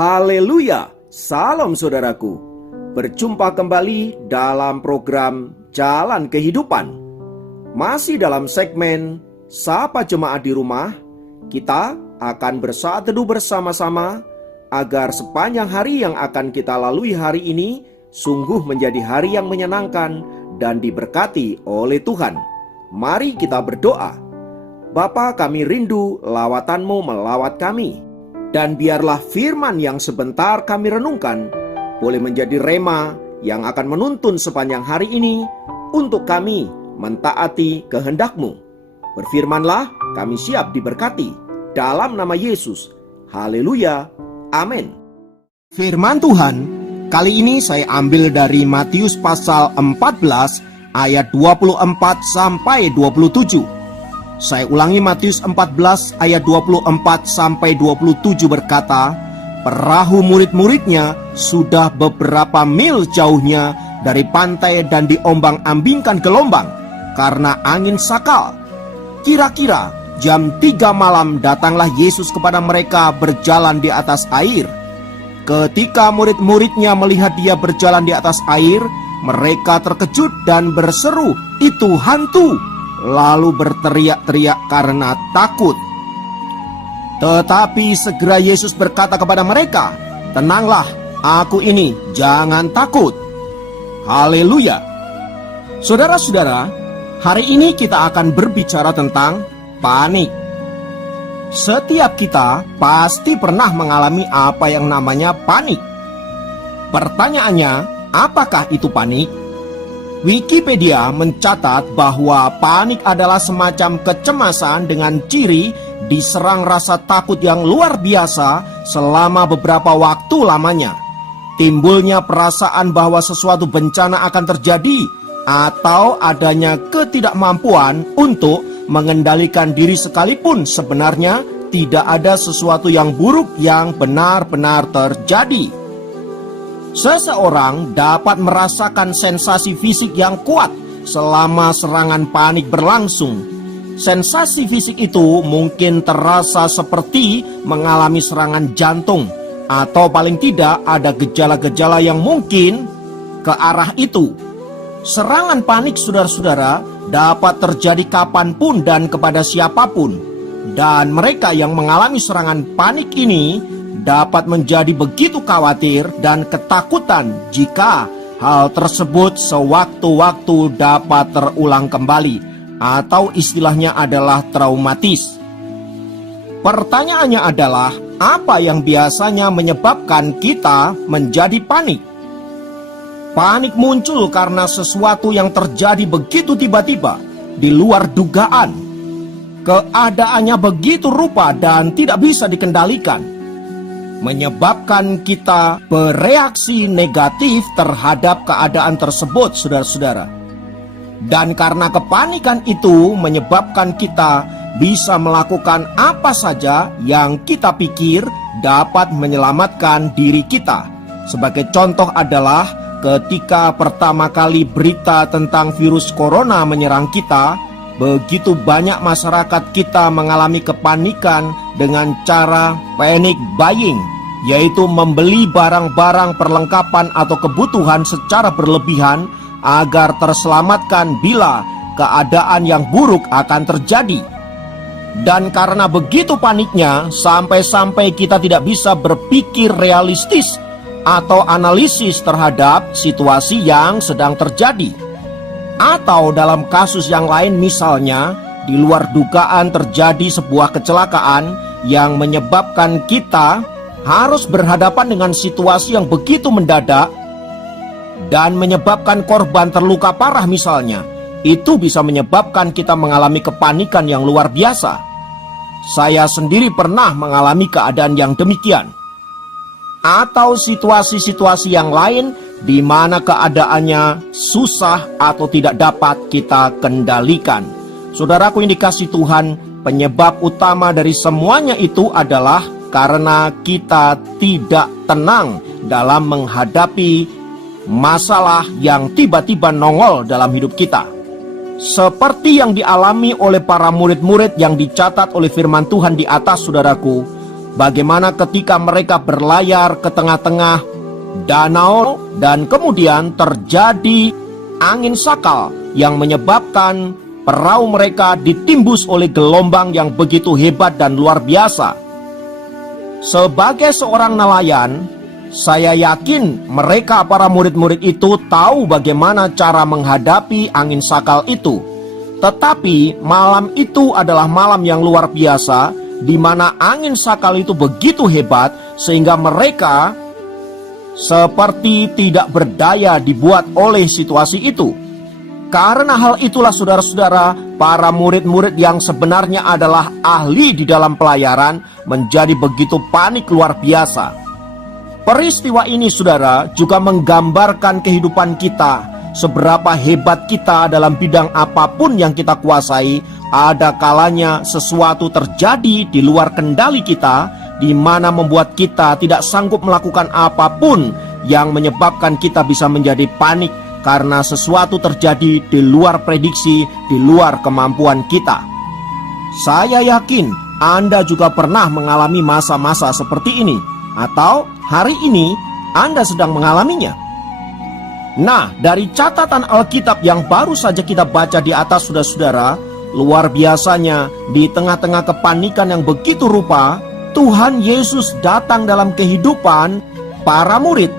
Haleluya, salam saudaraku. Berjumpa kembali dalam program Jalan Kehidupan. Masih dalam segmen Sapa Jemaat di Rumah, kita akan bersaat teduh bersama-sama agar sepanjang hari yang akan kita lalui hari ini sungguh menjadi hari yang menyenangkan dan diberkati oleh Tuhan. Mari kita berdoa. Bapa, kami rindu lawatan-Mu melawat kami. Dan biarlah firman yang sebentar kami renungkan boleh menjadi rema yang akan menuntun sepanjang hari ini untuk kami mentaati kehendak-Mu. Berfirmanlah, kami siap diberkati. Dalam nama Yesus. Haleluya. Amin. Firman Tuhan kali ini saya ambil dari Matius pasal 14 ayat 24 sampai 27. Saya ulangi, Matius 14 ayat 24 sampai 27 berkata, perahu murid-muridnya sudah beberapa mil jauhnya dari pantai dan diombang-ambingkan gelombang karena angin sakal. Kira-kira jam 3 malam datanglah Yesus kepada mereka berjalan di atas air. Ketika murid-muridnya melihat dia berjalan di atas air, mereka terkejut dan berseru, "Itu hantu!" Lalu berteriak-teriak karena takut. Tetapi segera Yesus berkata kepada mereka, "Tenanglah, aku ini, jangan takut." Haleluya. Saudara-saudara, hari ini kita akan berbicara tentang panik. Setiap kita pasti pernah mengalami apa yang namanya panik. Pertanyaannya, apakah itu panik? Wikipedia mencatat bahwa panik adalah semacam kecemasan dengan ciri diserang rasa takut yang luar biasa selama beberapa waktu lamanya. Timbulnya perasaan bahwa sesuatu bencana akan terjadi atau adanya ketidakmampuan untuk mengendalikan diri sekalipun sebenarnya tidak ada sesuatu yang buruk yang benar-benar terjadi. Seseorang dapat merasakan sensasi fisik yang kuat selama serangan panik berlangsung. Sensasi fisik itu mungkin terasa seperti mengalami serangan jantung, atau paling tidak ada gejala-gejala yang mungkin ke arah itu. Serangan panik, saudara-saudara, dapat terjadi kapanpun dan kepada siapapun. Dan mereka yang mengalami serangan panik ini dapat menjadi begitu khawatir dan ketakutan jika hal tersebut sewaktu-waktu dapat terulang kembali, atau istilahnya adalah traumatis. Pertanyaannya adalah, apa yang biasanya menyebabkan kita menjadi panik? Panik muncul karena sesuatu yang terjadi begitu tiba-tiba, di luar dugaan. Keadaannya begitu rupa dan tidak bisa dikendalikan, menyebabkan kita bereaksi negatif terhadap keadaan tersebut, saudara-saudara. Dan karena kepanikan itu menyebabkan kita bisa melakukan apa saja yang kita pikir dapat menyelamatkan diri kita. Sebagai contoh adalah ketika pertama kali berita tentang virus corona menyerang kita, begitu banyak masyarakat kita mengalami kepanikan dengan cara panic buying, yaitu membeli barang-barang perlengkapan atau kebutuhan secara berlebihan agar terselamatkan bila keadaan yang buruk akan terjadi. Dan karena begitu paniknya, sampai-sampai kita tidak bisa berpikir realistis atau analisis terhadap situasi yang sedang terjadi. Atau dalam kasus yang lain, misalnya di luar dugaan terjadi sebuah kecelakaan yang menyebabkan kita harus berhadapan dengan situasi yang begitu mendadak dan menyebabkan korban terluka parah misalnya. Itu bisa menyebabkan kita mengalami kepanikan yang luar biasa. Saya sendiri pernah mengalami keadaan yang demikian. Atau situasi-situasi yang lain di mana keadaannya susah atau tidak dapat kita kendalikan. Saudaraku yang dikasihi Tuhan, penyebab utama dari semuanya itu adalah karena kita tidak tenang dalam menghadapi masalah yang tiba-tiba nongol dalam hidup kita. Seperti yang dialami oleh para murid-murid yang dicatat oleh firman Tuhan di atas, saudaraku, Bagaimana ketika mereka berlayar ke tengah-tengah danau dan kemudian terjadi angin sakal yang menyebabkan perahu mereka ditimbus oleh gelombang yang begitu hebat dan luar biasa. Sebagai seorang nelayan, saya yakin mereka para murid-murid itu tahu bagaimana cara menghadapi angin sakal itu. Tetapi malam itu adalah malam yang luar biasa, di mana angin sakal itu begitu hebat sehingga mereka seperti tidak berdaya dibuat oleh situasi itu. Karena hal itulah saudara-saudara, para murid-murid yang sebenarnya adalah ahli di dalam pelayaran menjadi begitu panik luar biasa. Peristiwa ini saudara juga menggambarkan kehidupan kita. Seberapa hebat kita dalam bidang apapun yang kita kuasai, ada kalanya sesuatu terjadi di luar kendali kita, di mana membuat kita tidak sanggup melakukan apapun, yang menyebabkan kita bisa menjadi panik karena sesuatu terjadi di luar prediksi, di luar kemampuan kita. Saya yakin Anda juga pernah mengalami masa-masa seperti ini, atau hari ini Anda sedang mengalaminya. Nah, dari catatan Alkitab yang baru saja kita baca di atas saudara-saudara, luar biasanya di tengah-tengah kepanikan yang begitu rupa, Tuhan Yesus datang dalam kehidupan para murid.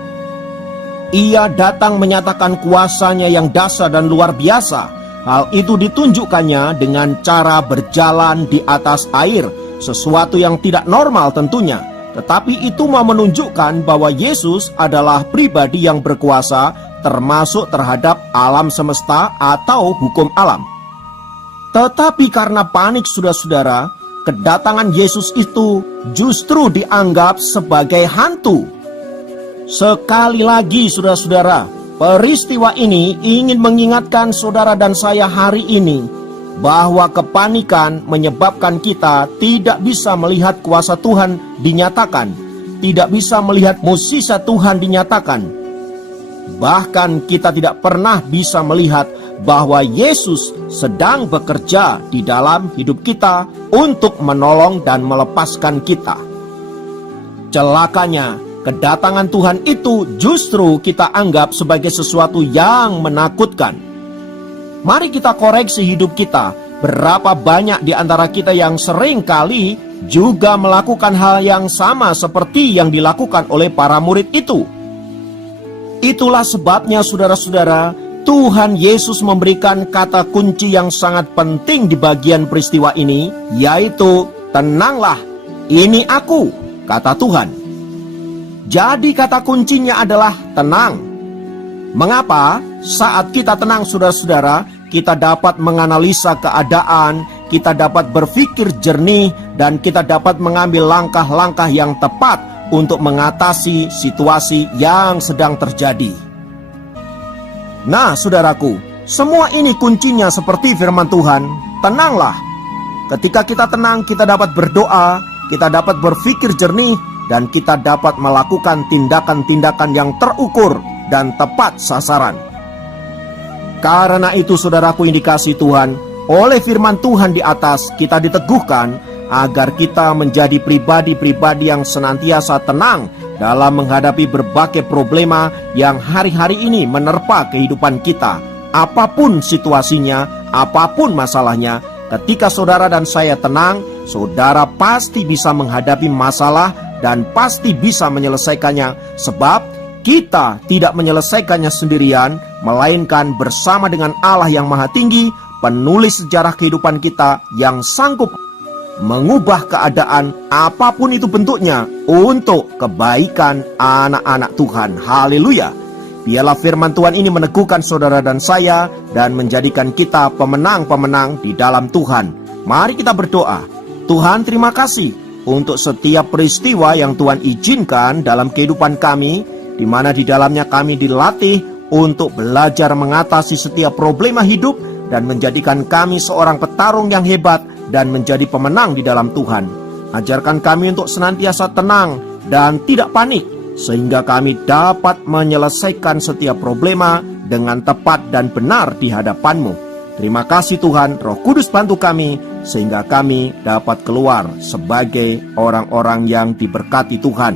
Ia datang menyatakan kuasanya yang dahsyat dan luar biasa. Hal itu ditunjukkannya dengan cara berjalan di atas air, sesuatu yang tidak normal tentunya. Tetapi itu mau menunjukkan bahwa Yesus adalah pribadi yang berkuasa, termasuk terhadap alam semesta atau hukum alam. Tetapi karena panik saudara-saudara, kedatangan Yesus itu justru dianggap sebagai hantu. Sekali lagi saudara-saudara, peristiwa ini ingin mengingatkan saudara dan saya hari ini bahwa kepanikan menyebabkan kita tidak bisa melihat kuasa Tuhan dinyatakan, tidak bisa melihat mukjizat Tuhan dinyatakan. Bahkan kita tidak pernah bisa melihat bahwa Yesus sedang bekerja di dalam hidup kita untuk menolong dan melepaskan kita. Celakanya, kedatangan Tuhan itu justru kita anggap sebagai sesuatu yang menakutkan. Mari kita koreksi hidup kita. Berapa banyak di antara kita yang sering kali juga melakukan hal yang sama seperti yang dilakukan oleh para murid itu. Itulah sebabnya saudara-saudara, Tuhan Yesus memberikan kata kunci yang sangat penting di bagian peristiwa ini, yaitu tenanglah, ini aku, kata Tuhan. Jadi kata kuncinya adalah tenang. Mengapa? Saat kita tenang saudara-saudara, kita dapat menganalisa keadaan, kita dapat berpikir jernih, dan kita dapat mengambil langkah-langkah yang tepat untuk mengatasi situasi yang sedang terjadi. Nah saudaraku, semua ini kuncinya seperti firman Tuhan, tenanglah. Ketika kita tenang, kita dapat berdoa, kita dapat berpikir jernih, dan kita dapat melakukan tindakan-tindakan yang terukur dan tepat sasaran. Karena itu saudaraku yang dikasihi Tuhan, oleh firman Tuhan di atas kita diteguhkan agar kita menjadi pribadi-pribadi yang senantiasa tenang dalam menghadapi berbagai problema yang hari-hari ini menerpa kehidupan kita. Apapun situasinya, apapun masalahnya, ketika saudara dan saya tenang, saudara pasti bisa menghadapi masalah dan pasti bisa menyelesaikannya, sebab kita tidak menyelesaikannya sendirian, melainkan bersama dengan Allah yang Maha Tinggi, penulis sejarah kehidupan kita, yang sanggup mengubah keadaan apapun itu bentuknya untuk kebaikan anak-anak Tuhan. Haleluya. Biarlah firman Tuhan ini meneguhkan saudara dan saya dan menjadikan kita pemenang-pemenang di dalam Tuhan. Mari kita berdoa. Tuhan, terima kasih untuk setiap peristiwa yang Tuhan izinkan dalam kehidupan kami, di mana di dalamnya kami dilatih untuk belajar mengatasi setiap problema hidup dan menjadikan kami seorang petarung yang hebat dan menjadi pemenang di dalam Tuhan. Ajarkan kami untuk senantiasa tenang dan tidak panik, sehingga kami dapat menyelesaikan setiap problema dengan tepat dan benar di hadapan-Mu. Terima kasih Tuhan, Roh Kudus bantu kami, sehingga kami dapat keluar sebagai orang-orang yang diberkati Tuhan,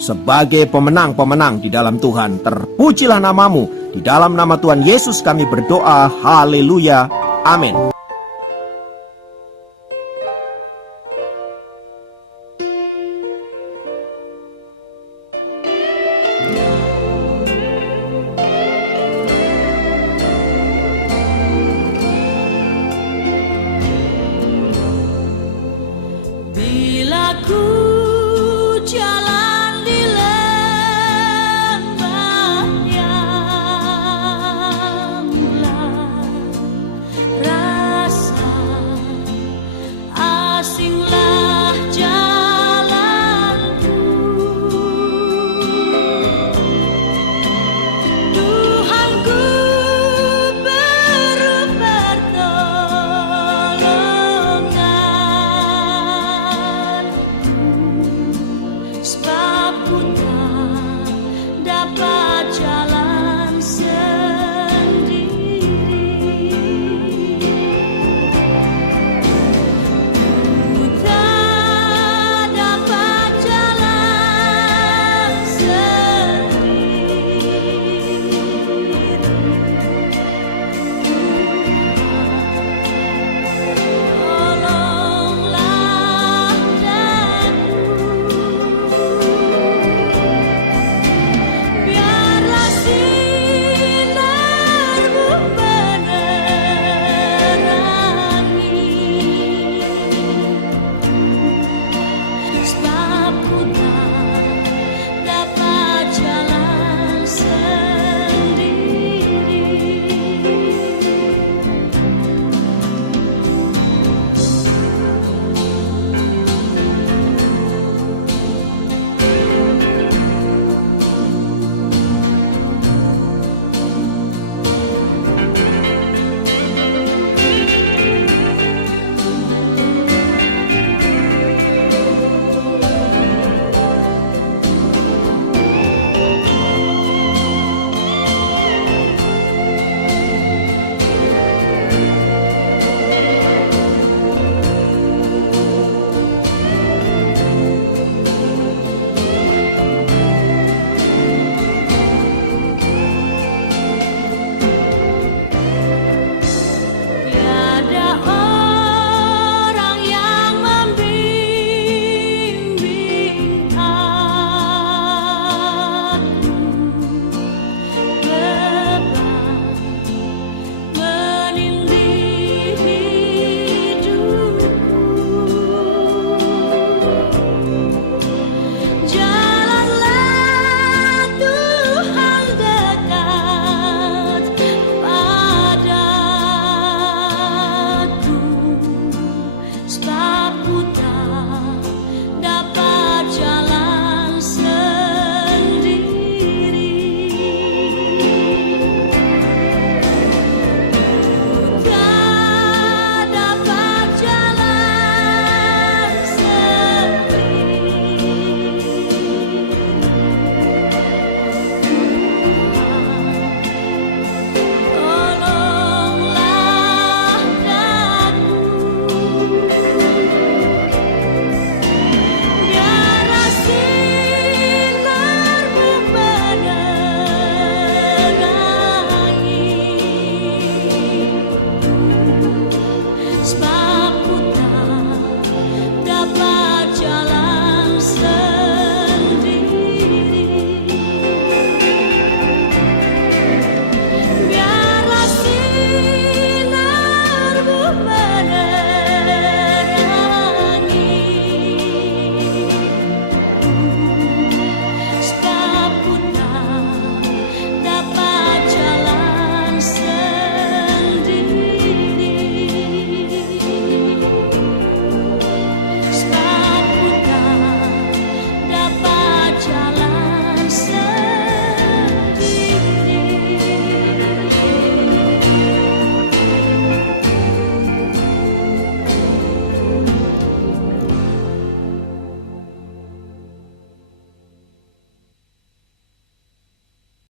sebagai pemenang-pemenang di dalam Tuhan. Terpujilah namamu. Di dalam nama Tuhan Yesus kami berdoa. Haleluya. Amin.